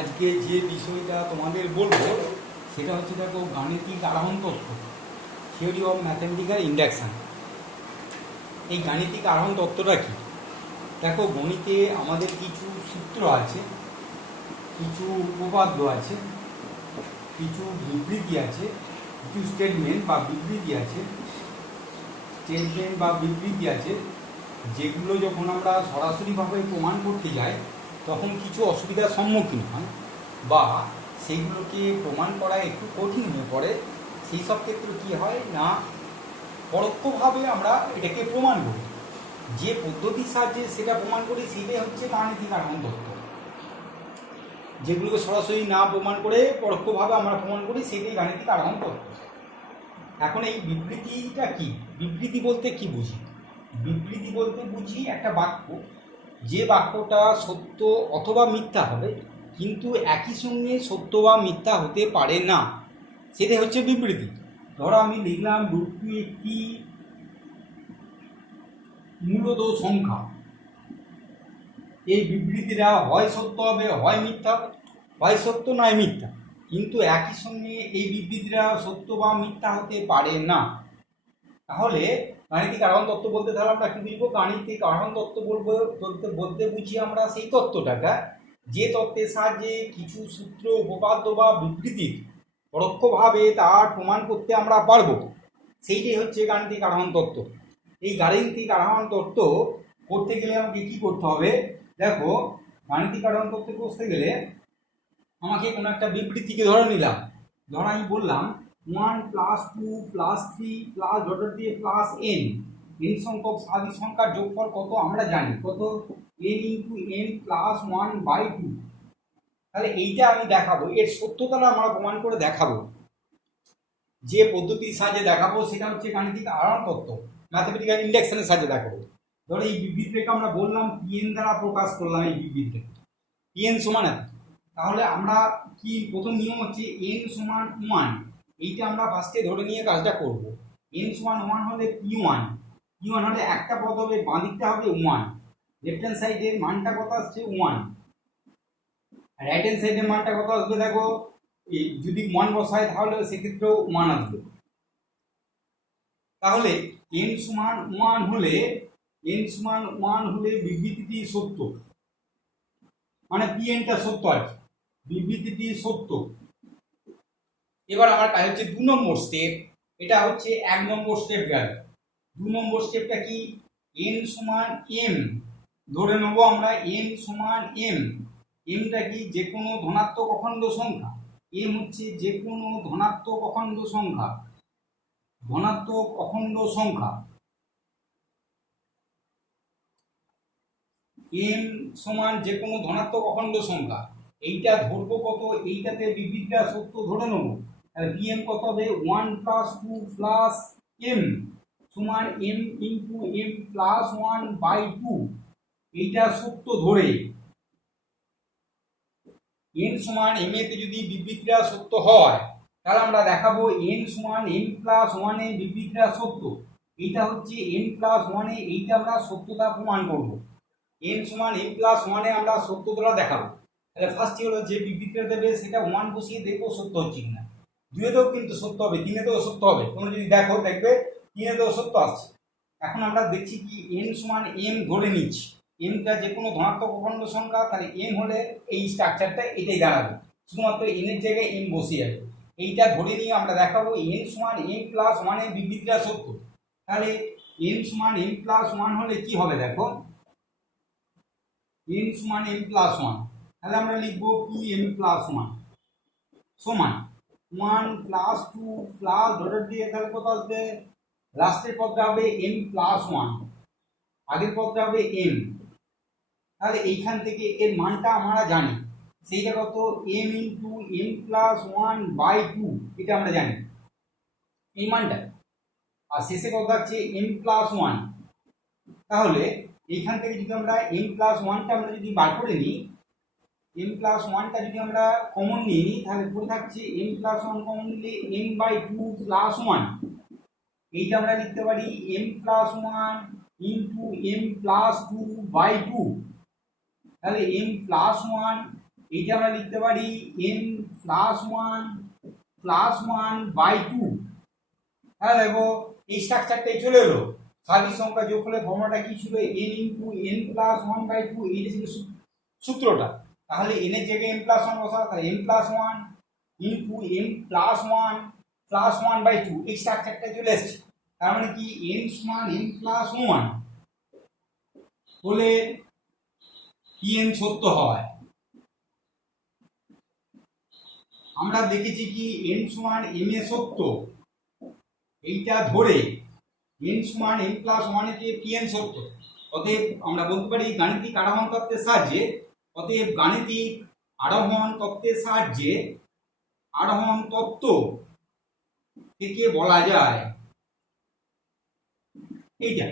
আজকে যে বিষয়টা তোমাদের বলবো সেটা হচ্ছে দেখো গাণিতিক আরোহণ তত্ত্ব, থিওরি অফ ম্যাথমেটিক্যাল ইন্ডাকশান। এই গাণিতিক আরোহণ তত্ত্বটা কি? দেখো, গণিতে আমাদের কিছু সূত্র আছে, কিছু উপপাদ্য আছে, কিছু বিবৃতি আছে, কিছু স্টেটমেন্ট বা বিবৃতি আছে, যেগুলো যখন আমরা সরাসরিভাবে প্রমাণ করতে যাই তখন কিছু অসুবিধার সম্মুখীন হয় বা সেইগুলোকে প্রমাণ করা একটু কঠিন হয়ে পড়ে। সেই সব ক্ষেত্রে কী হয় না, পরোক্ষভাবে আমরা এটাকে প্রমাণ করি। যে পদ্ধতির সাহায্যে সেটা প্রমাণ করি সেটাই হচ্ছে গাণিতিক আরোহণ তত্ত্ব। যেগুলোকে সরাসরি না প্রমাণ করে পরোক্ষভাবে আমরা প্রমাণ করি সেটাই গাণিতিক আরোহণ তত্ত্ব। এখন এই বিবৃতিটা কি? বিবৃতি বলতে কি বুঝি? বিবৃতি বলতে বুঝি একটা বাক্য, যে বাক্যটা সত্য অথবা মিথ্যা হবে, কিন্তু একই সঙ্গে সত্য বা মিথ্যা হতে পারে না, সেটাই হচ্ছে বিবৃতি। ধরো আমি লিখলাম রুটু একটি মূলত সংখ্যা। এই বিবৃতিটা হয় সত্য হবে, হয় মিথ্যা, হয় সত্য নয় মিথ্যা, কিন্তু একই সঙ্গে এই বিবৃতিটা সত্য বা মিথ্যা হতে পারে না। তাহলে গাণিতিক আরোহণ তত্ত্ব বলতে তাহলে আমরা কি বুঝবো? গাণিতিক আরোহণ তত্ত্ব বলতে বুঝি আমরা সেই তত্ত্বটাকে, যে তত্ত্বের সাহায্যে কিছু সূত্র, উপপাদ্য বা বিবৃতি পরোক্ষভাবে তার প্রমাণ করতে আমরা পারবো, সেইটাই হচ্ছে গাণিতিক আরোহণ তত্ত্ব। এই গাণিতিক আরোহণ তত্ত্ব করতে গেলে আমাকে কি করতে হবে? দেখো, গাণিতিক আরোহণ তত্ত্ব করতে গেলে আমাকে কোনো একটা বিবৃতিকে ধরে নিলাম। ধর আমি বললাম 1 + 2 + 3 প্লাস ডট দিয়ে প্লাস n সংখ্যক স্বাভাবিক সংখ্যার যোগফল কত আমরা জানি, কত? n × n + 1/2। তাহলে এইটা আমি দেখাবো, এর সত্যতা আমরা প্রমাণ করে দেখাবো। যে পদ্ধতির সাহায্যে দেখাবো সেটা হচ্ছে গাণিতিক আরোহণ তত্ত্ব, ম্যাথমেটিক্যাল ইন্ডাকশনের সাহায্যে দেখাবো। ধরো এই বিবৃতিটাকে আমরা বললাম pn দ্বারা প্রকাশ করলাম। এই বিবৃতিটাকে pn সমান এত। তাহলে আমরা কি, প্রথম নিয়ম হচ্ছে n সমান 1, এইটা আমরা ফার্স্টে ধরে নিয়ে কাজটা করব। n সমান 1 হলে p1 হলে একটা পদ হবে, বাঁ দিকটা হবে 1, লেফট হ্যান্ড সাইডের মানটা কত আসছে 1, রাইট হ্যান্ড সাইডের মানটা কত আসবে? দেখো, যদি 1 বসায় তাহলে সেক্ষেত্রেও 1 আসবে। তাহলে n সমান 1 হলে বিবৃতিটি সত্য, মানে pnটা সত্য আছে, বিবৃতিটি সত্য। এবার আমার কাজ হচ্ছে 2 নম্বর স্টেপ। এটা হচ্ছে 1 নম্বর স্টেপ গেল। 2 নম্বর স্টেপটা কি? n সমান m ধরে নেব আমরা। n সমান m, mটা কি? যে কোনো ধনাত্মক অখণ্ড সংখ্যা। m হচ্ছে যে কোনো ধনাত্মক অখণ্ড সংখ্যা, ধনাত্মক অখণ্ড সংখ্যা। m সমান যে কোনো ধনাত্মক অখণ্ড সংখ্যা। এইটা ধরবো কত? এইটাতে বিবৃতিটা সত্য ধরে নেব। তাহলে bm কত হবে? 1 + 2 + m সমান m × m + 1/2। এইটা সত্য ধরে n সমান m এতে যদি বিবৃতিটা সত্য হয় তাহলে আমরা দেখাবো n সমান m + 1 এ বিবৃতিটা সত্য। এইটা হচ্ছে m + 1 এ, এইটা আমরা সত্যতা প্রমাণ করব। n সমান m + 1 এ আমরা সত্যতা দেখাবো। তাহলে ফার্স্ট হলো যে বিবৃতিটা দেবে সেটা 1 বসিয়ে দেখবো সত্য হচ্ছে কিনা। 2 এতেও কিন্তু সত্য হবে, 3 এতেও সত্য হবে। তোমরা যদি দেখো দেখবে 3 এতেও সত্য আসছে। এখন আমরা দেখছি কি n সমান m ধরে নিচ্ছি। mটা যে কোনো ধনাত্মক অখণ্ড সংখ্যা, তাহলে m হলে এই স্ট্রাকচারটা এটাই দাঁড়াবে, শুধুমাত্র n এর জায়গায় m বসে যাবে। এইটা ধরে নিয়ে আমরা দেখাবো n সমান m + 1 এর বিবৃতিটা সত্য। তাহলে n সমান m + 1 হলে কি হবে? দেখো, n সমান m + 1, তাহলে আমরা লিখবো pm + 1 সমান 1 + 2 প্লাস ডট দিয়ে, তাহলে কত আসবে? লাস্টের পদটা হবে m + 1, আগের পদটা হবে m। তাহলে এইখান থেকে এর মানটা আমরা জানি, সেইটা কত? m × m + 1/2, এটা আমরা জানি এই মানটা। আর শেষে কত থাকছে? m + 1। তাহলে এইখান থেকে যদি আমরা m + 1টা আমরা যদি বার করে নিই, m + 1টা যদি আমরা কমন নিই তাহলে পড়ে থাকছে m + 1 কমন নিলে m/2 + 1। এইটা আমরা লিখতে পারি m + 1 × m + 2/2। তাহলে m + 1 এইটা আমরা লিখতে পারি n+1 হ্যাঁ দেখো এই স্ট্রাকচারটাই চলে এলো। স্বাভাবিক সংখ্যা যোগফলের ফর্মুলাটা কি ছিল, n+n+1/2, এইটা ছিল সূত্রটা। তাহলে n এর জায়গায় n+1 বসাও, তাহলে n+1 n+1 এই স্ট্রাকচারটা চলে এসেছে। তার মানে কি n=n+1 হলে Pn সত্য হয়। আমরা দেখেছি কি n=m এ সত্য, এইটা ধরে n=n+1 এতে Pn সত্য। অতএব আমরা বলতে পারি গাণিতিক আরোহণ তত্ত্বের সাহায্যে, আরোহণ তত্ত্ব থেকে বলা যায় এইটা,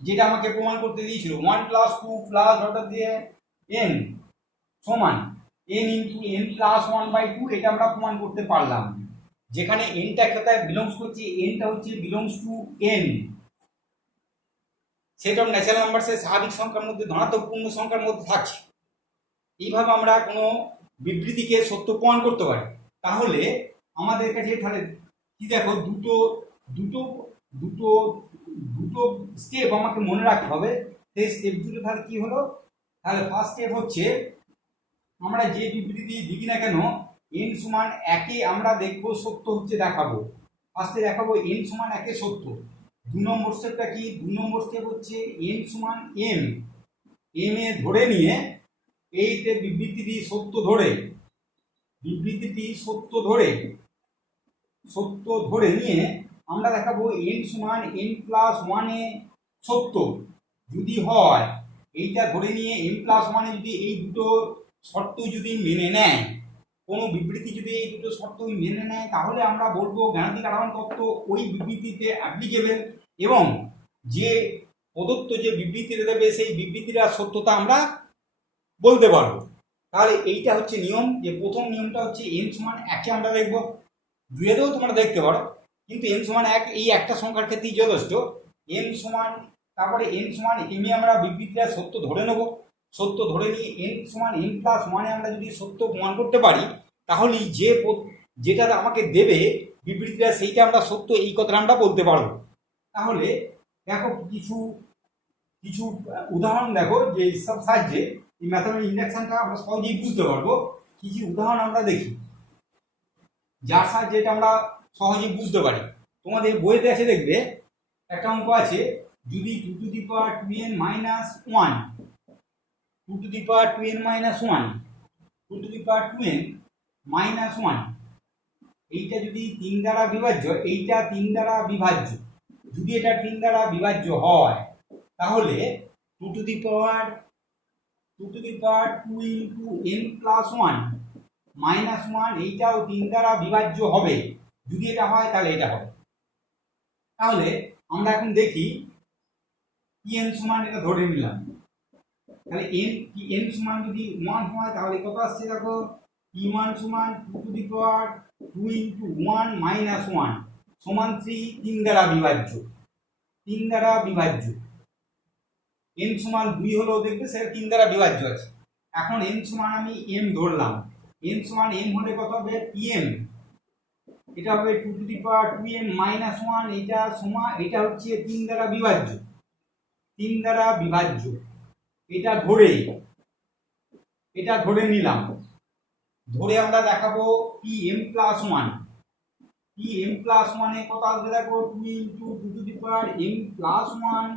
যেটা আমাকে প্রমাণ করতে দিয়েছিল 1+2 দিয়ে n সমান n×n+1/2, এটা আমরা প্রমাণ করতে পারলাম। যেখানে nটা কোথায় বিলংস করছে, nটা হচ্ছে belongs to n, set of natural নাম্বারসের স্বাভাবিক সংখ্যার মধ্যে ধনাত্মক পূর্ণ সংখ্যার মধ্যে থাকছে। এইভাবে আমরা কোনো বিবৃতিকে সত্য প্রমাণ করতে পারি। তাহলে আমাদের কাছে তাহলে কি দেখো দুটো দুটো দুটো দুটো স্টেপ আমাকে মনে রাখতে হবে। সেই স্টেপ দুটো তাহলে কি হলো, তাহলে ফার্স্ট স্টেপ হচ্ছে আমরা যে বিবৃতি দিই না কেন n=1 আমরা দেখবো সত্য হচ্ছে দেখাবো। ফার্স্টে দেখাবো n=1 সত্য। 2 নম্বর স্টেপটা কি, 2 নম্বর স্টেপ হচ্ছে n=m, m এ ধরে নিয়ে এইতে বিবৃতিটি সত্য ধরে নিয়ে আমরা দেখাবো n=n+1 এ সত্য যদি হয়। এইটা ধরে নিয়ে n+1 এ যদি এই দুটো শর্ত যদি মেনে নেয়, কোনো বিবৃতি যদি এই দুটো শর্ত মেনে নেয়, তাহলে আমরা বলবো গাণিতিক আরোহণ তত্ত্ব ওই বিবৃতিতে অ্যাপ্লিকেবল, এবং যে প্রদত্ত যে বিবৃতিটা দেবে সেই বিবৃতিটার সত্যতা আমরা বলতে পারবো। তাহলে এইটা হচ্ছে নিয়ম, যে প্রথম নিয়মটা হচ্ছে n=1 আমরা দেখবো, 2-এও তোমরা দেখতে পারো, কিন্তু n=1 এই একটা সংখ্যার ক্ষেত্রেই যথেষ্ট। তারপরে n=m আমরা বিবৃতিটা সত্য ধরে নেব। সত্য ধরে নিয়ে n=n+1 আমরা যদি সত্য প্রমাণ করতে পারি, তাহলে যেটা আমাকে দেবে বিবৃতিটা সেইটা আমরা সত্য, এই কথাটা আমরা বলতে পারবো। তাহলে দেখো কিছু উদাহরণ দেখো, যে সব সাহায্যে এই ম্যাথমেটিক্যাল ইন্ডাকশনটা আমরা সহজেই বুঝতে পারবো। কিছু উদাহরণ আমরা দেখি যার সাহায্যে এটা আমরা সহজেই বুঝতে পারি। তোমাদের বইতে আছে দেখবে একটা অঙ্ক আছে, যদি 2n -1 এইটা যদি 3 দ্বারা বিভাজ্য, এইটা 3 দ্বারা বিভাজ্য, যদি এটা 3 দ্বারা বিভাজ্য হয়, তাহলে 2n+1 -1 এইটাও 3 দ্বারা বিভাজ্য হবে। যদি এটা হয় তাহলে এটা হবে। তাহলে আমরা এখন দেখি n সমান, এটা ধরে নিলাম, তাহলে n সমান যদি 1 হয় তাহলে কত আসছে দেখো, p1 সমান 2×1 -1 সমান 3, 3 দ্বারা বিভাজ্য। n সমান 2 হলেও দেখবে সেটা 3 দ্বারা বিভাজ্য আছে। এখন n সমান আমি m ধরলাম, n সমান m হলে কত হবে, pm, এটা হবে 2n -1, এটা সমান, এটা হচ্ছে 3 দ্বারা বিভাজ্য। এটা ধরে নিলাম, ধরে আমরা দেখাবো pm+1 এ কত আসবে দেখো, 2×2m+1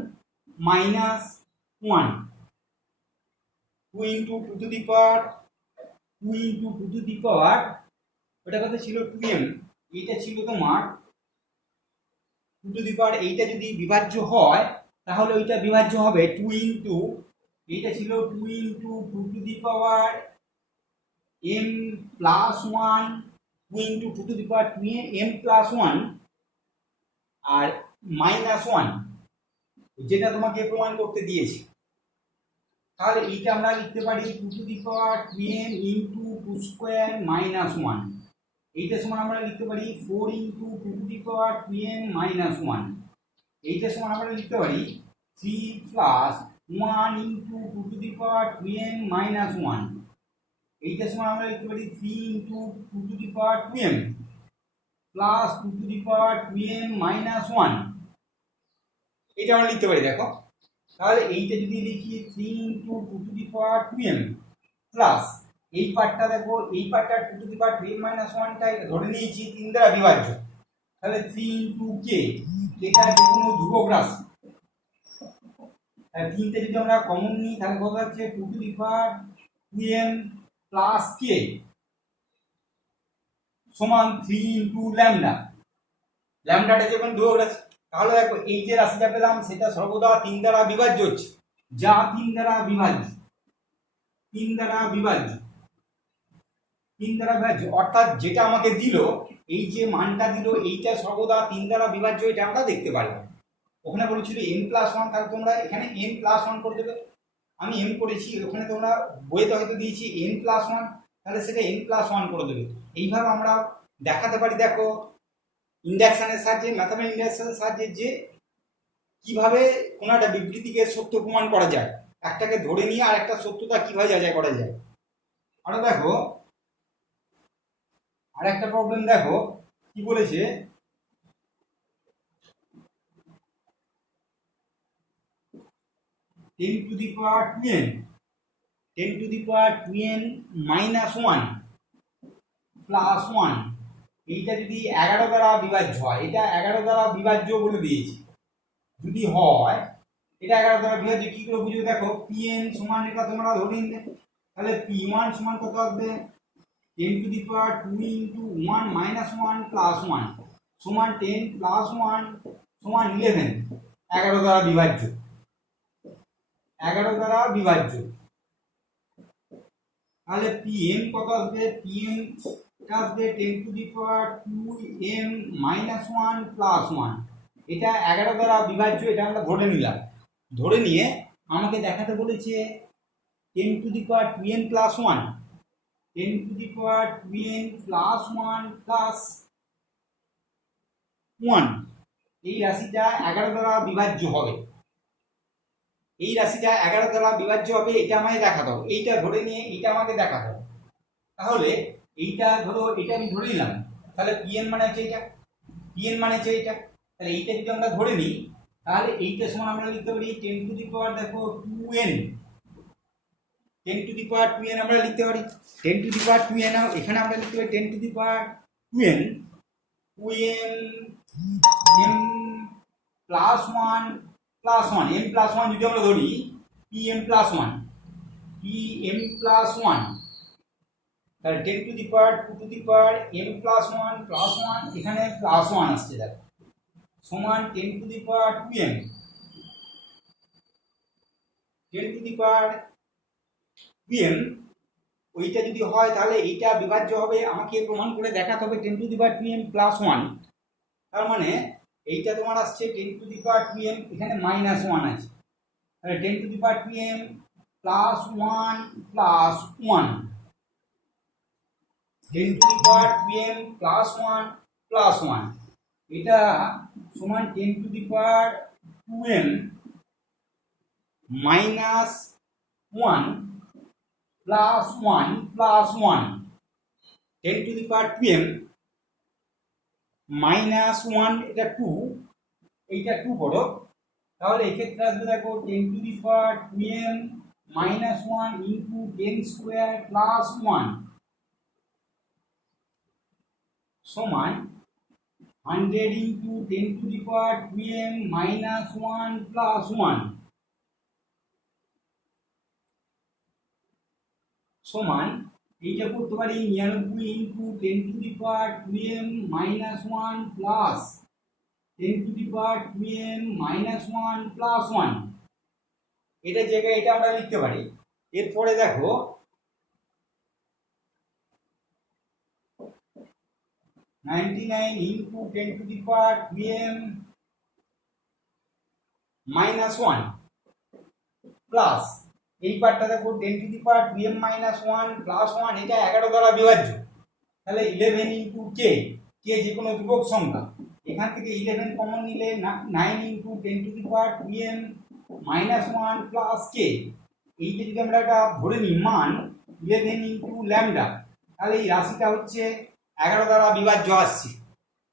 -1 ওটা কত ছিল 2m, এইটা ছিল তোমার 2 এইটা যদি বিভাজ্য হয় তাহলে ওইটা বিভাজ্য হবে 2 এইটা ছিল 2×2m+1 2×2m+1 আর -1, যেটা তোমাকে প্রমাণ করতে দিয়েছি। তাহলে এইটা আমরা লিখতে পারি 2m × 2² -1, এইটা সমান আমরা লিখতে পারি 4×2m -1, এইটা সমান আমরা লিখতে পারি 3 + 1 × 2m -1, এইটার সময় আমরা লিখতে পারি 3 into 2 to the power 2m plus 2 to the power 2m minus 1, এটা আমরা লিখতে পারি। দেখো তাহলে এইটা যদি লিখি 3 into 2 to the power 2m plus এই পার্টটা দেখো, এই পার্টটা 2 to the power 2m minus 1টা ধরে নিয়েছি 3 দ্বারা বিভাজ্য, তাহলে 3 ইন্টু k, এটা যে কোনো ধ্রুবক রাশি, তাহলে 3টা যদি আমরা কমন নিই তাহলে কত হচ্ছে 2 to the power 2m plus k সমান 3 ইন্টু ল্যামডা, ল্যামডাটা যখন ধ্রুবক রাশি, তাহলে দেখো এই যে রাশিটা পেলাম সেটা সর্বদা 3 দ্বারা বিভাজ্য হচ্ছে, যা 3 দ্বারা বিভাজ্য, 3 দ্বারা বিভাজ্য, 3 দ্বারা বিভাজ্য, অর্থাৎ যেটা আমাকে দিল, এই যে মানটা দিল এইটা সর্বদা 3 দ্বারা বিভাজ্য, এটা আমরা দেখতে পারলাম। ওখানে বলেছিল n+1, তাহলে তোমরা এখানে n+1 করে দেবে, আমি m করেছি, ওখানে তোমরা বইতে হয়তো দিয়েছি n+1, তাহলে সেটা n+1 করে দেবে। এইভাবে আমরা দেখাতে পারি, দেখো ইন্ডাকশনের সাহায্যে, ম্যাথমেটিক্যাল ইন্ডাকশনের সাহায্যে, যে কিভাবে কোনো একটা বিবৃতিকে সত্য প্রমাণ করা যায়, একটাকে ধরে নিয়ে আর একটা সত্যতা কিভাবে যাচাই করা যায়। আরো দেখো আর একটা প্রবলেম, দেখো কি বলেছে, ten to the power 2n minus 1 plus 1, এইটা যদি 11 দ্বারা বিভাজ্য হয়, এটা 11 দ্বারা বিভাজ্য বলে দিয়েছি, যদি হয় এটা 11 দ্বারা বিভাজ্য, কি করে বুঝবে, দেখো pn সমান, এটা তোমরা ধরে নিলে, তাহলে p1 সমান কত আসবে 10 to the power 2 into 1 minus 1 plus 1 সমান 10 প্লাস 1 সমান 11, 11 দ্বারা বিভাজ্য, 11 দ্বারা বিভাজ্য, তাহলে pm কত আসবে, pm আসবে 10 to the power 2m minus 1 plus 1, এটা 11 দ্বারা বিভাজ্য, এটা আমরা ধরে নিলাম। ধরে নিয়ে আমাকে দেখাতে বলেছে 10 to the power 2n plus 1, 10 to the power 2n plus 1 plus 1, এই রাশিটা 11 দ্বারা বিভাজ্য হবে, এই রাশিটা 11 দ্বারা বিভাজ্য হবে, এটা আমাকে দেখাতে হবে, এইটা ধরে নিয়ে এইটা আমাকে দেখাতে হবে। তাহলে এইটা ধরো, এটা আমি ধরে নিলাম, তাহলে pn মানে হচ্ছে এইটা, pn মানে হচ্ছে এইটা, তাহলে এইটা যদি আমরা ধরে নিই তাহলে এইটা সমান আমরা লিখতে পারি 10 টু দি পাওয়ার, দেখো 2n, 10 to the power 2n আমরা লিখতে পারি, 10 টু দি পাওয়ার 2n এখানে আমরা লিখতে পারি 10 to the power 2n, 2n m plus 1 plus 1, m plus 1 যদি আমরা ধরি pm প্লাস 1, pm প্লাস 1, তাহলে 10 to the power 2 to the power m plus 1 plus 1, এখানে প্লাস 1 আসছে, দেখো সমান 10 to the power 2m, 10 to the power 2m, ওইটা যদি হয় তাহলে এইটা বিভাজ্য হবে, আমাকে প্রমাণ করে দেখাতে হবে 10 to the power 2m plus 1, তার মানে এইটা তোমার আসছে 10 টু দি পাওয়ার 2m, এখানে মাইনাস 1 আছে, তাহলে 10 to the power 2m plus 1 plus 1, 10 to the power 2m plus 1 plus 1, এটা সমান 10 to the power 2m minus 1 plus 1 plus 1, 10 to the power 2m minus 1, এটা 2, এইটা 2 করো, তাহলে এক্ষেত্রে আসবে দেখো 10 to the power 2m minus 1 into 10 square plus 1 সমান 100 into 10 to the power 2m minus 1 plus 1 সমান, এইটা করতে পারি 99 into 10 to the power 2m minus 1 plus 10 to the power 2m minus 1 plus 1, এটা জায়গায় এটা আমরা লিখতে পারি। এরপরে দেখো 99 into 10 to the power 2m minus 1 plus, এই পার্টটা দেখো 10 to the power 2m minus 1 plus 1, এটা 11 দ্বারা বিভাজ্য, তাহলে 11 ইন্টু k, k যে কোনো ধ্রুবক সংখ্যা, এখান থেকে 11 কমন নিলে 9 into 10 to the power 2m minus 1 plus k, এইটা যদি আমরা একটা ধরে নিই মান, 11 ইন্টু ল্যামডা, তাহলে এই রাশিটা হচ্ছে 11 দ্বারা বিভাজ্য আসছে।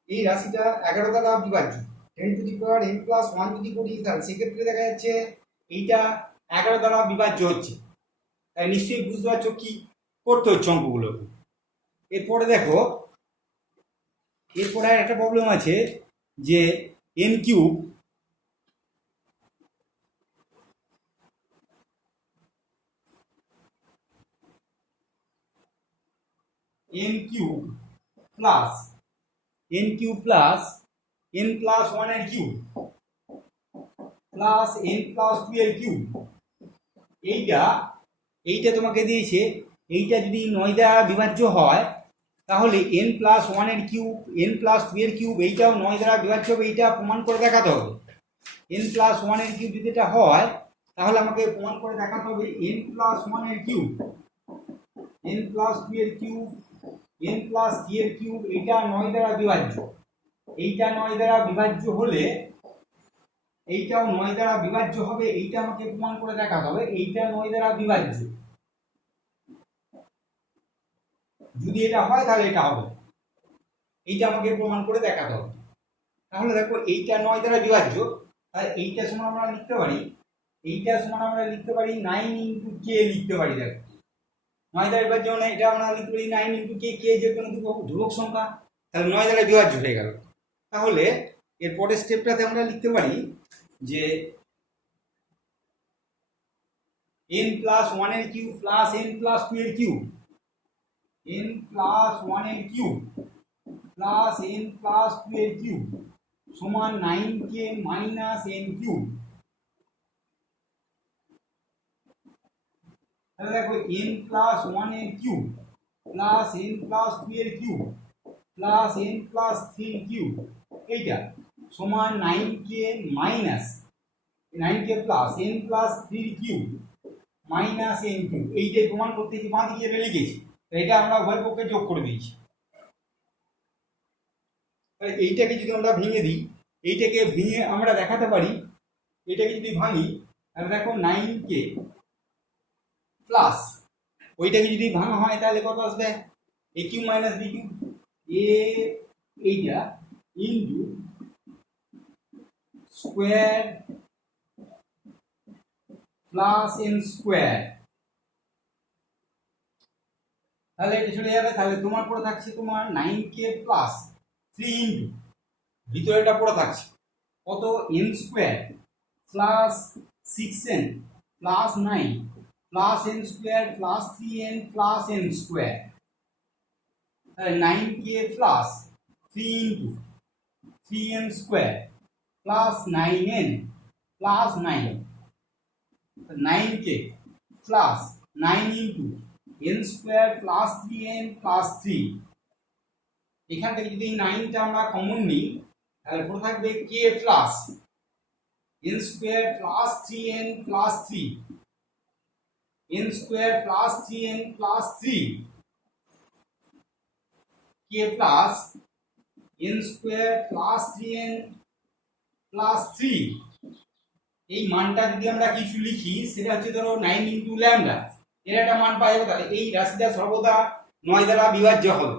এই রাশিটা 11 দ্বারা বিভাজ্য, 10 to the power n plus 1 যদি করি তাহলে সেক্ষেত্রে দেখা যাচ্ছে এইটা 11 দ্বারা বিভাজ্য হচ্ছে। তাই নিশ্চয়ই বুঝতে পারছো কি করতে হচ্ছে অঙ্কগুলোকে। এরপরে দেখো, এরপরে একটা প্রবলেম আছে যে n cube n cube plus n cube plus n plus 1 এর কিউব প্লাস n প্লাস 2 এর কিউব, এইটা তোমাকে দিয়েছে। এইটা যদি 9 দ্বারা বিভাজ্য হয় তাহলে n প্লাস 1 এর কিউব n প্লাস 2 এর কিউব এইটাও 9 দ্বারা বিভাজ্য হবে, এইটা প্রমাণ করে দেখাতে হবে। n প্লাস 1 এর কিউব যদি এটা হয় তাহলে আমাকে প্রমাণ করে দেখাতে হবে n প্লাস 1 এর কিউব n প্লাস 2 এর কিউব n প্লাস 3 এর কিউব এইটা 9 দ্বারা বিভাজ্য। এইটা 9 দ্বারা বিভাজ্য হলে এইটাও 9 দ্বারা বিভাজ্য হবে, এইটা আমাকে প্রমাণ করে দেখাতে হবে এইটা 9 দ্বারা বিভাজ্য। যদি এটা হয় তাহলে এটা হবে, এইটা আমাকে প্রমাণ করে দেখাতে হবে। তাহলে দেখো এইটা 9 দ্বারা বিভাজ্য, তাহলে এইটা সমান আমরা লিখতে পারি, এইটা সমান আমরা লিখতে পারি 9 ইন্টু কে লিখতে পারি। দেখো 9 দ্বারা বিভাজ্য মানে এটা আমরা লিখতে পারি 9 ইন্টু কে, কে যে কোনো ধ্রুবক সংখ্যা, তাহলে 9 দ্বারা বিভাজ্য হয়ে গেল। তাহলে এর পরের স্টেপটাতে আমরা লিখতে পারি যে n প্লাস 1 এর কিউব প্লাস n প্লাস 2 এর কিউব, n প্লাস 1 এর কিউব প্লাস n প্লাস 2 এর কিউব সমান 9k মাইনাস n কিউব। তাহলে দেখো n প্লাস 1 এর কিউব প্লাস n প্লাস 2 এর কিউব প্লাস n প্লাস 3 এর কিউব এইটা সমান 9k minus 9k plus n plus 3 এর কিউব মাইনাস n কিউব। এইটাই প্রমাণ করতে যে বাঁ দিকে লিখেছি, তো এটা আমরা উভয় পক্ষে যোগ করে দিয়েছি। তাহলে এইটাকে যদি আমরা ভেঙে দিই, এইটাকে ভেঙে আমরা দেখাতে পারি, এটাকে যদি ভাঙি তাহলে দেখো 9k প্লাস ওইটাকে যদি ভাঙা হয় তাহলে কত আসবে a cube minus b cube, এইটা into square plus n square. তাহলে এটা চলে যাবে, তাহলে তোমার পড়ে থাকছে তোমার 9k প্লাস 3 ইন্টু ভিতরেটা পড়ে থাকছে কত n square plus 6n plus 9 plus n square plus 3n plus n square. তাহলে 9k plus 3 into 3n square plus 9n plus 9, 9k plus 9 into n square plus 3n plus 3। এখান থেকে যদি 9টা আমরা common নিই তাহলে পড়ে থাকবে k plus n square plus 3n plus 3, n square plus 3n plus 3, k plus n square plus 3n plus 3। এই মানটা যদি আমরা কিছু লিখি সেটা হচ্ছে ধরো 9 ইন্টু ল্যামডা, এর একটা মান পাই যাবে, তাহলে এই রাশিটা সর্বদা 9 দ্বারা বিভাজ্য হবে।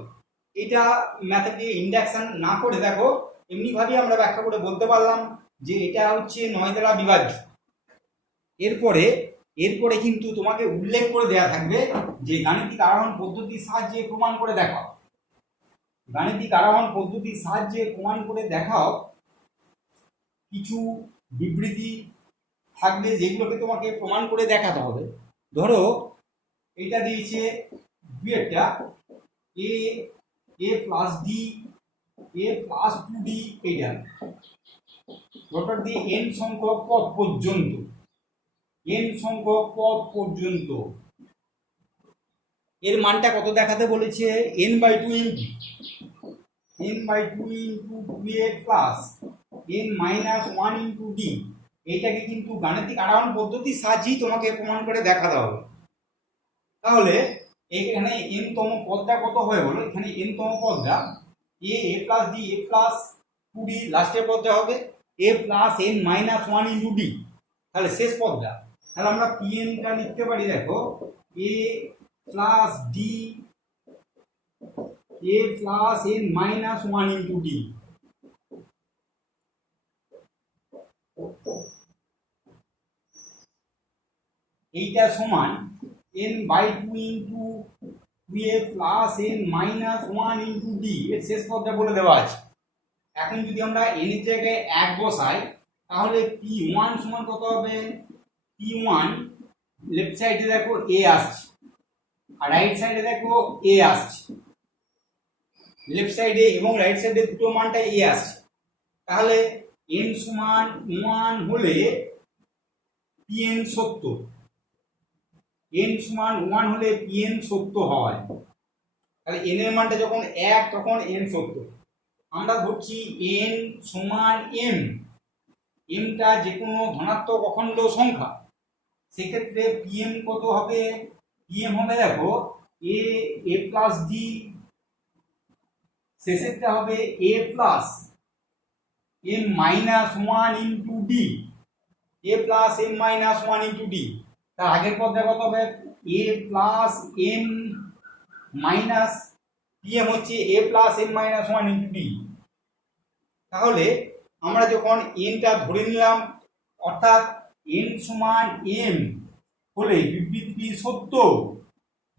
এটা ম্যাথে দিয়ে ইন্ডাকশন না করে দেখো এমনিভাবেই আমরা ব্যাখ্যা করে বলতে পারলাম যে এটা হচ্ছে 9 দ্বারা বিভাজ্য। এরপরে কিন্তু তোমাকে উল্লেখ করে দেয়া থাকবে যে গাণিতিক আরোহণ পদ্ধতির সাহায্যে প্রমাণ করে দেখাও, গাণিতিক আরোহণ পদ্ধতির সাহায্যে প্রমাণ করে দেখাও। কিছু বিবৃতি থাকবে যেগুলোকে তোমাকে প্রমাণ করে দেখাতে হবে। ধরো এটা দিয়েছে দুইটা a plus D a plus 2d, এইটা টোটাল দিয়ে n সংখ্যক পদ পর্যন্ত, n সংখ্যক পদ পর্যন্ত এর মানটা কত দেখাতে বলেছে n/2 into n/2 into 2a plus n minus 1 into d। এইটাকে কিন্তু গাণিতিক আরোহণ পদ্ধতির সাহায্যেই তোমাকে প্রমাণ করে দেখাতে হবে। তাহলে এখানে n তম পদটা কত হয়ে বলো, এখানে n তম পদটা a plus d a plus 2d, লাস্টের পদটা হবে a plus n minus 1 into d। তাহলে শেষ পদটা, তাহলে আমরা pn টা লিখতে পারি দেখো a plus D A plus N minus one into D. এইটা সমান N by two into two A plus N minus one into D. এর শেষ পদটা বলে দেওয়া আছে। এখন যদি আমরা এন এর জায়গায় এক বসাই তাহলে পি ওয়ান সমান কত হবে? পি ওয়ান লেফট সাইডে দেখো এ আসছে আর রাইট সাইডে দেখো এ আসছে। লেফট সাইডে এবং রাইট সাইডে দুটো মানটা এ আসছে। তাহলে এন সমান ওয়ান হলে পি এন সত্য। এন সমান ওয়ান হলে পি এন সত্য হয়। তাহলে এন এর মানটা যখন এক তখন এন সত্য। আমরা ধরছি এন সমান এম। এমটা যে কোনো ধনাত্মক অখণ্ড সংখ্যা, সেক্ষেত্রে পিএম কত হবে? পিএম হবে দেখো এ এ প্লাস ডি, শেষেরটা হবে a plus m minus one into d. A plus m minus one into d. তার আগের পদটা কত হবে? A plus m minus p m হচ্ছে a plus m minus one into d. তাহলে আমরা যখন এনটা ধরে নিলাম, অর্থাৎ এন সমান এম হলে বিবৃতিটি সত্য।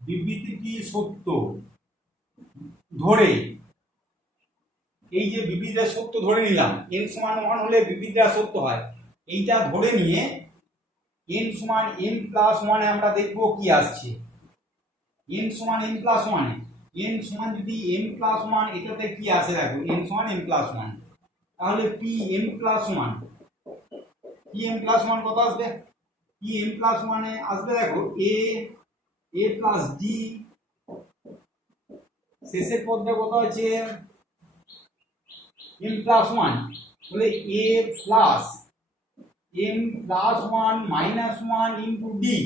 বিবৃতিটি সত্য ধরে, এই যে বিবৃতিটা সত্য ধরে নিলাম, এন সমান ওয়ান হলে বিবৃতিটা সত্য হয়। এইটা ধরে নিয়ে এন সমান এম প্লাস ওয়ানে আমরা দেখবো কি আসছে। এন সমান এম প্লাস ওয়ানে, এন সমান যদি এম প্লাস ওয়ান, এটাতে কি আসে দেখো, এন সমান এম প্লাস ওয়ান। তাহলে P M plus one, P M plus one কত আসবে? পি এম প্লাস ওয়ানে আসবে দেখো এ এ প্লাস ডি, শেষের পদটা কত আছে? এম প্লাস ওয়ান বলে a plus M plus one minus one into D.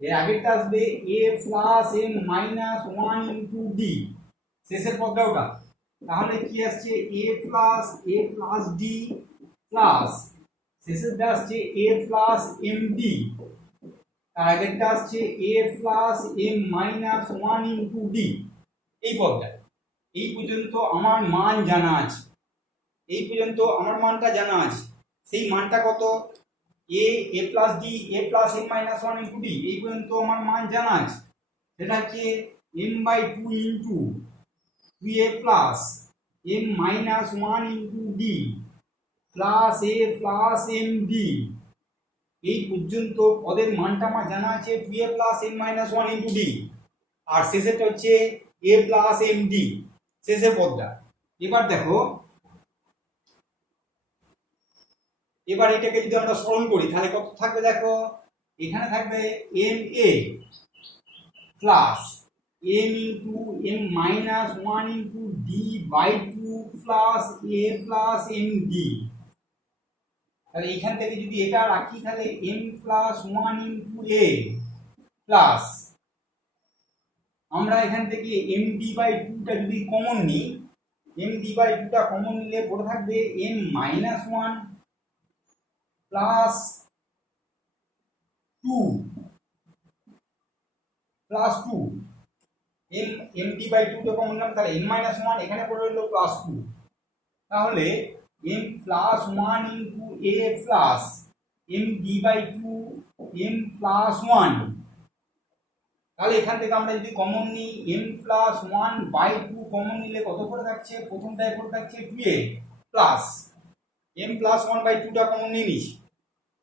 এর আগেরটা আসবে a plus m minus one into d, শেষের পদটা ওটা। তাহলে কি আসছে? এ প্লাস ডি প্লাস শেষেরটা আসছে এ প্লাস এম ডি, তার আগেরটা আসছে a plus m minus one into d. এই পদটা। এই পর্যন্ত আমার মান জানা আছে, এই পর্যন্ত আমার মানটা জানা আছে। সেই মানটা কত? A a plus D A plus m minus one into d. এই পর্যন্ত আমার মান জানা আছে। সেটা হচ্ছে m by two into two A plus m minus one into d plus A plus M d. এই পর্যন্ত পদের মানটা আমার জানা আছে টু এ plus m minus one into d, আর শেষেরটা হচ্ছে এ প্লাস এম ডি, শেষের পদটা। এবার দেখো, এবার এটাকে যদি আমরা সরল করি তাহলে কত থাকবে দেখো, এখানে থাকবে M A plus M into M minus one into D by two plus A plus M D. তাহলে এখান থেকে যদি এটা রাখি তাহলে M plus one into A plus, আমরা এখান থেকে এম ডি বাই টুটা যদি কমন নিই, এম ডি বাই টুটা কমন নিলে পড়ে থাকবে M minus one plus two plus two. M M D by টুটা কমন নিলাম, তাহলে এম মাইনাস ওয়ান এখানে পড়ে রইল প্লাস টু। তাহলে M plus one into A plus M D by two M plus one. তাহলে এখান থেকে আমরা যদি কমন নিই M plus one by two common নিলে কত করে থাকছে? প্রথমটায় করে থাকছে two A plus M plus one by টুটা কমন নিয়ে নিস।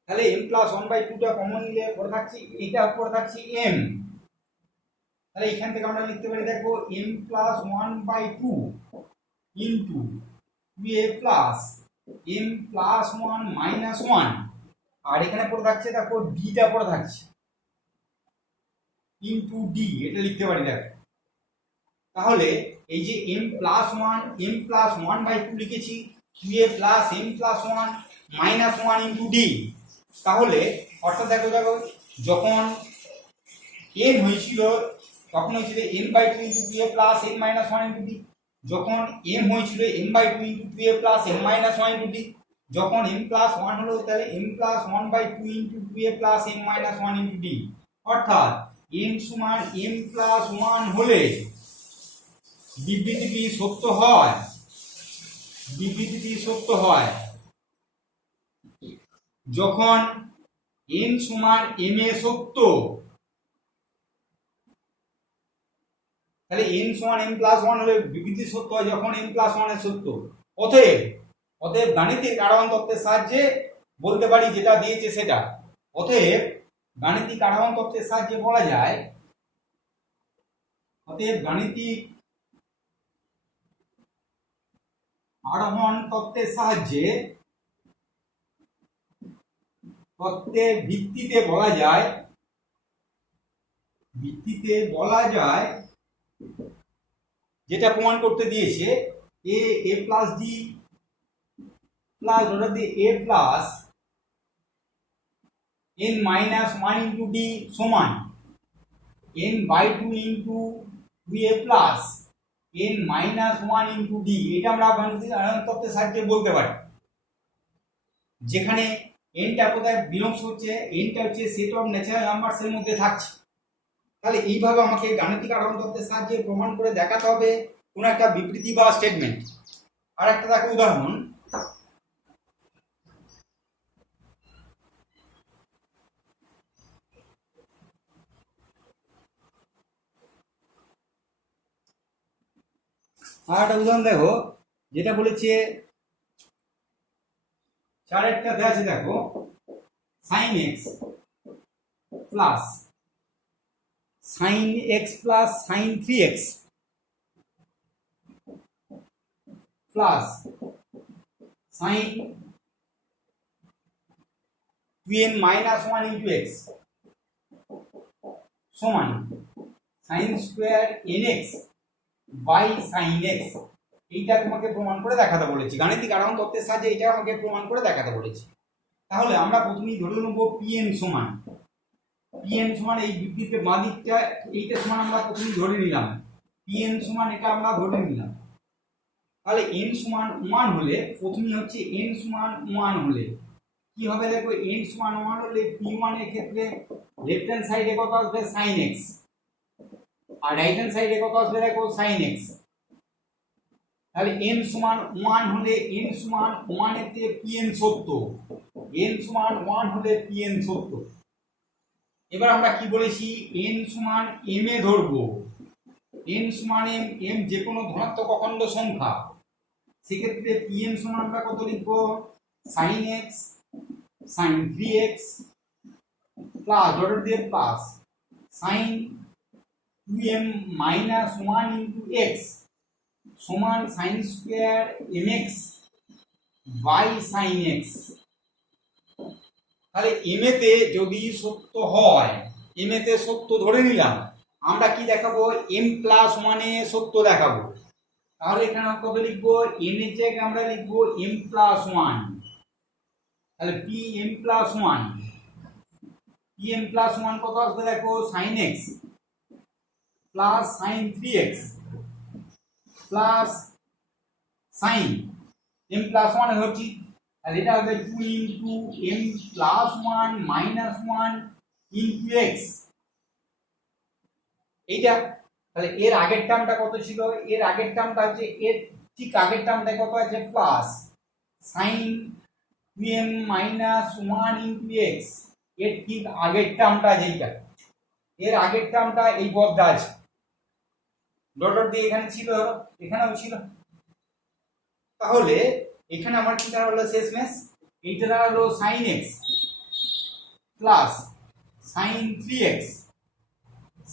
তাহলে এম প্লাস ওয়ান বাই টুটা কমন নিলে করে থাকছে, এইটা করে থাকছে এম। তাহলে এখান থেকে আমরা লিখতে পারি দেখো m plus one by two into two A plus M plus one minus one, আর এখানে পড়ে থাকছে দেখো ডিটা পড়ে থাকছে ইন্টু ডি, এটা লিখতে পারি দেখো। তাহলে এই যে m plus one by two লিখেছি, টু এ plus M plus one minus one into d. তাহলে অর্থাৎ দেখো দেখো যখন এন হয়েছিল তখন হয়েছিল n by two into two A plus N minus one into d. যখন এম হয়েছিল m by two into two A plus N minus one into d. যখন এম প্লাস ওয়ান হলো তাহলে M plus one by two into two A plus N minus one into D. অর্থাৎ n সমান m+1 হলে বিবৃতিটি সত্য হয়, বিবৃতিটি সত্য হয় যখন n সমান m এ সত্য। তাহলে n সমান m+1 হলে বিবৃতি সত্য হয় যখন m+1 এ সত্য। অতএব অতএব গাণিতিক আরোহণ তত্ত্বের সাহায্যে বলতে পারি যেটা দিয়েছে সেটা। অতএব গাণিতিক আরোহণ তত্ত্বের সাহায্যে বলা যায়, অতএব গাণিতিক আরোহণ তত্ত্বের সাহায্যে তত্ত্বের ভিত্তিতে বলা যায়, ভিত্তিতে বলা যায় যেটা প্রমাণ করতে দিয়েছে a plus d plus a plus n minus 1 into D সমান n/2 into 2a plus n minus 1 into D. এটা আমরা গাণিতিক আরোহণ তত্ত্বের সাহায্যে বলতে পারি, যেখানে nটা কোথায় বিলংস হচ্ছে, nটা হচ্ছে সেট অফ ন্যাচারাল নাম্বারস এর মধ্যে থাকছে। তাহলে এইভাবে আমাকে গাণিতিক আরোহণ তত্ত্বের সাহায্যে প্রমাণ করে দেখাতে হবে কোন একটা বিবৃতি বা স্টেটমেন্ট। আর একটা দেখো উদাহরণ, দেখো যেটা বলেছে 4টা আছে, দেখো sin x plus sin x plus sin 3x plus sin 2n minus 1 into x সমান sin square nx by sin x। এইটা তোমাকে প্রমাণ করে দেখাতে বলেছি, গাণিতিক আরোহণ তত্ত্বের সাহায্যে এটা আমাকে প্রমাণ করে দেখাতে বলেছি। তাহলে আমরা প্রথমেই ধরে নেব pn সমান, pn সমান এই বিবৃতির বাঁ দিকটা এইটা সমান আমরা প্রথমেই ধরে নিলাম, pn সমান এটা আমরা ধরে নিলাম। তাহলে n সমান 1 হলে প্রথমেই হচ্ছে n সমান 1 হলে কি হবে, দেখো n সমান 1 হলে p1 এর ক্ষেত্রে লেফট হ্যান্ড সাইডে কত আসবে sin x, আর রাইট হ্যান্ড সাইডে কত আসবে দেখো sin x। তাহলে n সমান 1 হলে n সমান 1 এতে pn সত্য, n সমান 1 হলে pn সত্য। এবার আমরা কি বলেছি, n সমান m এ ধরবো, n সমান m যে কোনো ধনাত্মক অখণ্ড সংখ্যা, সেক্ষেত্রে pn সমান আমরা কত লিখবো, sin x sin 3x plus dot দিয়ে plus sin 2m minus 1 into x সমান sin square mx by sin x। তাহলে m এতে যদি সত্য হয়, m এতে সত্য ধরে নিলাম, আমরা কি দেখাবো, m+1 এ সত্য দেখাবো। তাহলে এখানে কত লিখবো, n এর জায়গায় আমরা লিখবো m+1। তাহলে pm+1, pm+1 কত আসবে দেখো sin x plus sin 3x plus sin m+1 এ হচ্ছে, আর এটা হবে 2 into m+1 minus 1 into x। এইটা তাহলে এর আগের টার্মটা কত ছিল, এর আগের টার্মটা হচ্ছে এর ঠিক আগের টার্মটা কত আছে plus sin 2m minus 1 into x। এর ঠিক আগের টার্মটা যেটা, এর আগের টার্মটা এই পদটা আছে, ডট ডট দিয়ে এখানে ছিল, এখানেও ছিল। তাহলে এখানে আমার কি দাঁড়ালো শেষমেশ, এইটা দাঁড়ালো sin x plus sin 3x,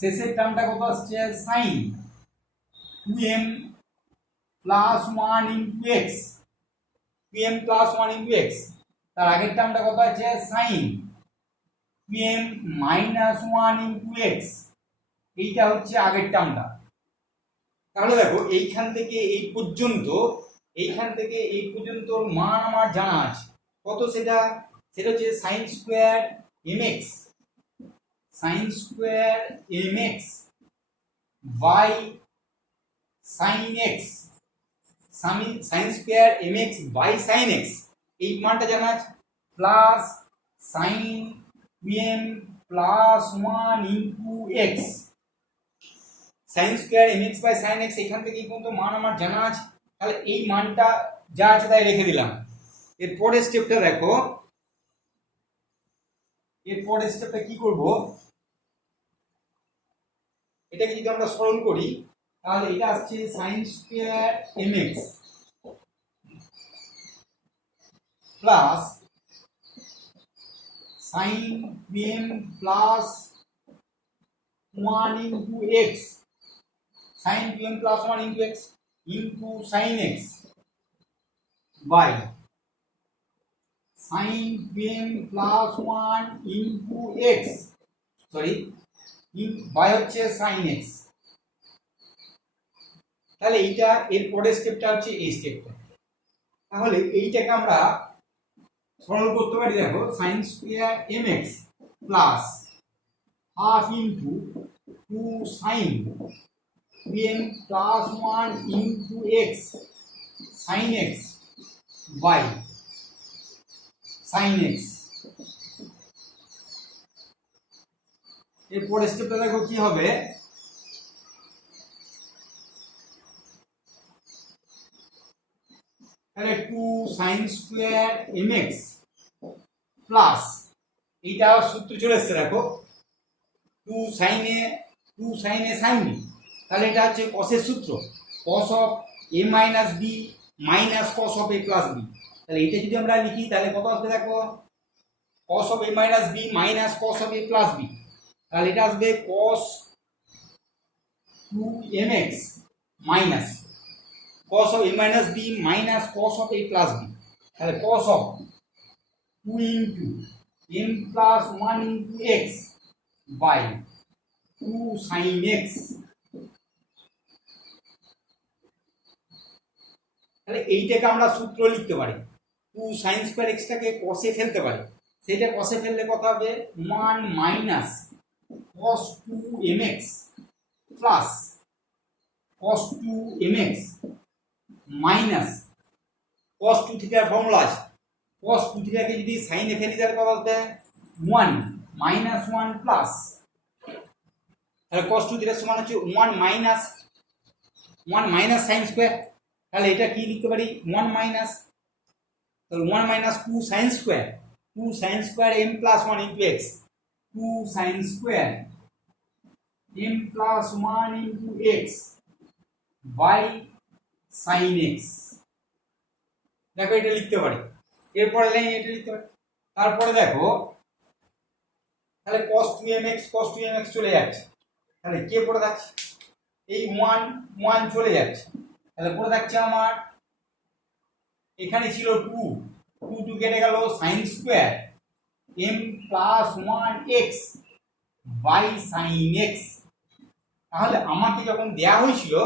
শেষের টার্মটা কত আসছে sin 2m plus 1 into x, 2m plus 1 into x। তার আগের টার্মটা কত আছে sin 2m minus 1 into x, এইটা হচ্ছে আগের টার্মটা। তাহলে দেখো এইখান থেকে এই পর্যন্ত, এইখান থেকে এই পর্যন্ত মান আমার জানা আছে কত, সেটা হচ্ছে sin square mx, sin square mx by sin x, sin square mx by sin x, এই মানটা জানা আছে, plus sin 2m plus 1 into x sine square M X by sine X. এখান থেকে কিন্তু মান আমার জানা আছে, তাহলে এই মানটা যা আছে তাই রেখে দিলাম। এরপরের স্টেপটা দেখো, এরপরের স্টেপটা কি করব, এটাকে যদি আমরা সরল করি তাহলে এটা আসছে sine square m x plus sine p m plus 1 into x sine p m plus 1 into x into sine x by sine p m plus 1 into x, sorry by হচ্ছে সাইন এক্স। তাহলে এইটা এর পরের স্টেপটা হচ্ছে এই স্টেপটা। তাহলে এইটাকে আমরা সরল করতে পারি, দেখো sine square m x plus half into 2 sine p m plus 1 into x sine x by sine x. এরপর স্টেপটা দেখো কি হবে, তাহলে 2 সাইন স্কোয়ার এমএক্স প্লাস এইটা সূত্র চলে এসছে, দেখো 2 সাইনে সাইন বি, তাহলে এটা হচ্ছে কসের সূত্র, cos of a minus b minus cos of a plus b. তাহলে এটা যদি আমরা লিখি তাহলে কত আসবে, দেখো cos of a minus b minus cos of a plus b, তাহলে এটা আসবে কস 2mx মাইনাস cos of a minus b minus cos of a plus b, তাহলে cos of 2 into m plus 1 into x by 2 sin x। তাহলে এইটাকে আমরা সূত্র লিখতে পারি, 2 sin স্কয়ার x টাকে cos এ ফেলতে পারি, সেটা cos এ ফেললে কত হবে 1 minus cos 2mx plus cos 2mx মাইনাস cos 2 থিটার ফর্মুলা আছে, cos 2 থিটাকে যদি sin এ ফেলি তাহলে কত হবে 1 মাইনাস 1 প্লাস, তাহলে cos 2 থিটার সমান হচ্ছে 1 মাইনাস sin স্কয়ার। তাহলে এটা কি লিখতে পারি 1 মাইনাস, তাহলে 1 minus 2 sin square, 2 sin square m plus 1 into x, 2 sin square m plus 1 into x by sin x। দেখো এটা লিখতে পারি, এরপরে লাইন এটা লিখতে পারি। তারপরে দেখো তাহলে cos 2mx চলে যাচ্ছে, তাহলে কে পড়ে যাচ্ছে এই 1 চলে যাচ্ছে, তাহলে পড়ে যাচ্ছে আমার এখানে ছিল 2 কেটে গেল sin square m plus 1x by sin x। তাহলে আমাকে যখন দেয়া হয়েছিল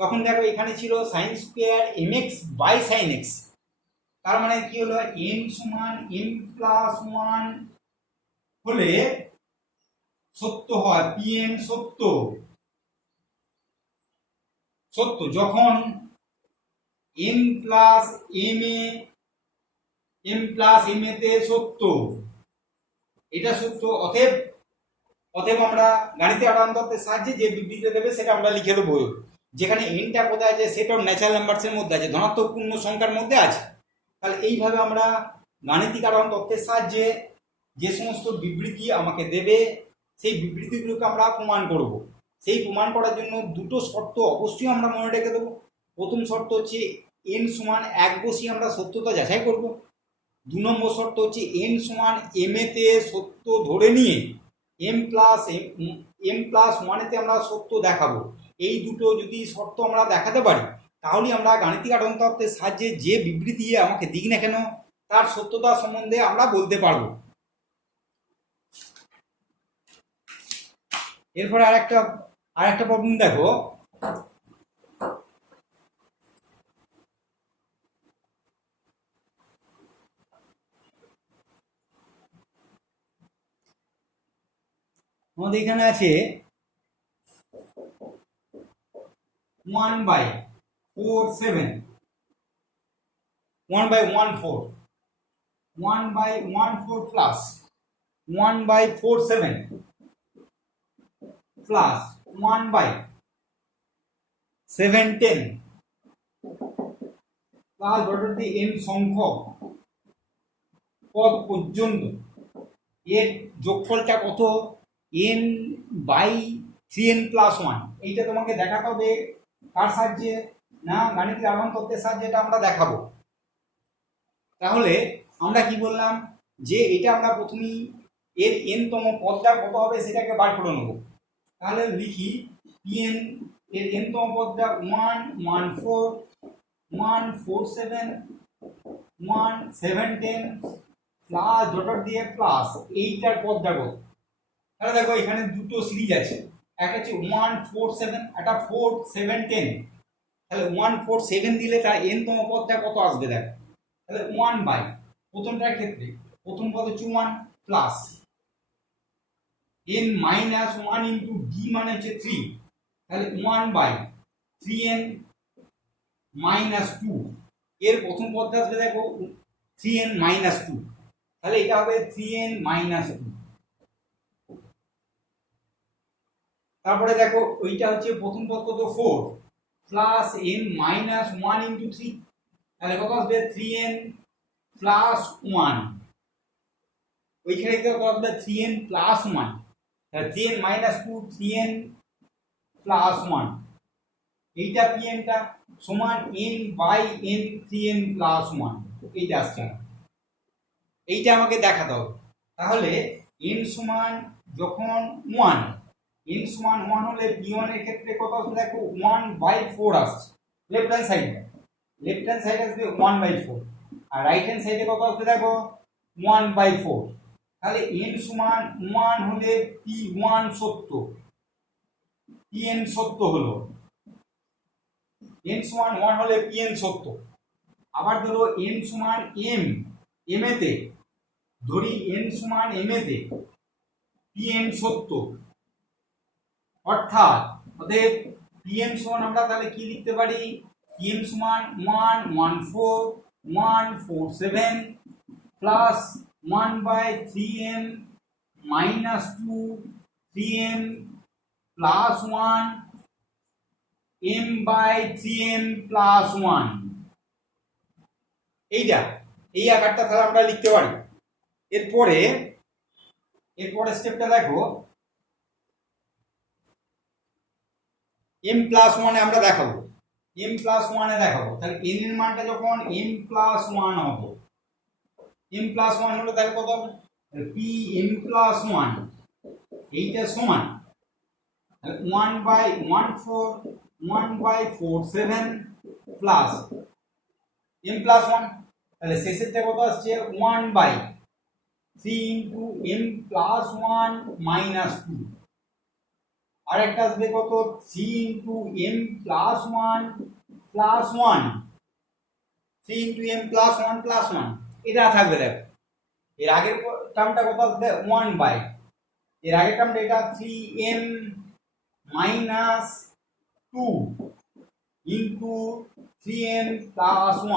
তখন দেখো এখানে ছিল sin স্কয়ার mx বাই sin x, তার মানে কি হলো m সমান m প্লাস 1 হলে সত্য হয়, pm সত্য যখন m প্লাস m তে সত্য, এটা সত্য। অতএব আমরা গাণিতিক আদান তত্ত্বের সাহায্যে যে বিবৃতিটা দেবে সেটা আমরা লিখে দেবো, যেখানে এনটা কোথায় আছে সেটা ন্যাচারাল নাম্বারসের মধ্যে আছে, ধনাত্মক পূর্ণ সংখ্যার মধ্যে আছে। তাহলে এইভাবে আমরা গাণিতিক আদান তত্ত্বের সাহায্যে যে সমস্ত বিবৃতি আমাকে দেবে সেই বিবৃতিগুলোকে আমরা প্রমাণ করব। সেই প্রমাণ করার জন্য দুটো শর্ত অবশ্যই আমরা মনে রেখে দেবো। প্রথম শর্ত হচ্ছে n সমান 1 বসিয়ে আমরা সত্যতা যাচাই করব। 2 নম্বর শর্ত হচ্ছে n সমান m তে সত্য ধরে নিয়ে m প্লাস 1 তে আমরা সত্য দেখাবো। এই দুটো যদি শর্ত আমরা দেখাতে পারি তাহলে আমরা গাণিতিক আদান তত্ত্বের সাহায্যে যে বিবৃতি আমাকে দিক না কেন তার সত্যতা সম্বন্ধে আমরা বলতে পারবো। এরপরে আরেকটা প্রবলেম দেখো, আমাদের এখানে আছে 1/4 প্লাস 1/47 প্লাস 1/710 প্লাস বর্ডার দিয়ে n সংখ্যক পদ পর্যন্ত এর যোগফলটা কত n/3n+1। এইটা তোমাকে দেখাতে হবে কার সাহায্যে না গাণিতিক আহরণ তত্ত্বের সাহায্যে এটা আমরা দেখাবো। তাহলে আমরা কি বললাম যে এটা আমরা প্রথমেই এর n তম পদটা কত হবে সেটাকে বার করে নেব। তাহলে লিখি pn এর n তম পদটা 1 1 4 1 4 7 1 7 10 প্লাস ডটার দিয়ে প্লাস এইটার পদটা কত। তাহলে দেখো এখানে দুটো সিরিজ আছে, একটা হচ্ছে 1 4 7 একটা 4 7 10। তাহলে 1 4 7 দিলে তার n তম পদটা কত আসবে দেখো। তাহলে 1 বাই প্রথমটার ক্ষেত্রে প্রথম পদ হচ্ছে 1 plus n minus 1 into D মানে হচ্ছে 3। তাহলে 1 বাই 3n মাইনাস 2 এর প্রথম পদটা আসবে দেখো 3n মাইনাস 2। তাহলে এটা হবে 3n মাইনাস 2। তারপরে দেখো ওইটা হচ্ছে প্রথম পদ কত 4 প্লাস n মাইনাস 1 ইন্টু 3। তাহলে কত আসবে 3n প্লাস 1। ওইখানে কত আসবে 3n প্লাস 1। তাহলে 3n মাইনাস 2 3n প্লাস 1। এইটা pnটা সমান n by n 3n plus 1। এইটা আসছে, এইটা আমাকে দেখাতে হবে। তাহলে n সমান যখন 1 n সমান 1 হলে p1 এর ক্ষেত্রে কত আসবে দেখো 1/4 আসছে লেফট হ্যান্ড সাইডে। লেফট হ্যান্ড সাইড আসবে 1/4 আর রাইট হ্যান্ড সাইডে কত আসবে দেখো 1/4। তাহলে n সমান 1 হলে p1 সত্য, pn সত্য হলো। n সমান 1 হলে pn সত্য। আবার ধরো n সমান m m এতে ধরি n সমান m এতে pn সত্য, অর্থাৎ অতএব pn সমান আমরা তাহলে কি লিখতে পারি pn সমান 1 1 4 1 4 7 plus 1/3n minus 2 3n plus 1 m/3n plus 1। এইটা এই আকারটা তাহলে আমরা লিখতে পারি। এরপরে স্টেপটা দেখো m+1 এ আমরা দেখাবো, m+1 এ দেখাবো। তাহলে n এর মানটা যখন m+1 হবে, m+1 হলো তাহলে কত হবে pm+1। এইটা সমান 1/1/47 প্লাস m+1। তাহলে শেষেরটা কত আসছে 1/3 ইন্টু m+1 মাইনাস 2। আর একটা আসবে কত 3 into m+1 plus 1 3 into m+1 plus 1। এটা থাকবে দেখো। এর আগের টার্মটা কত আসবে 1/, এর আগের টার্মটা এটা 3m minus 2 into 3m plus 1।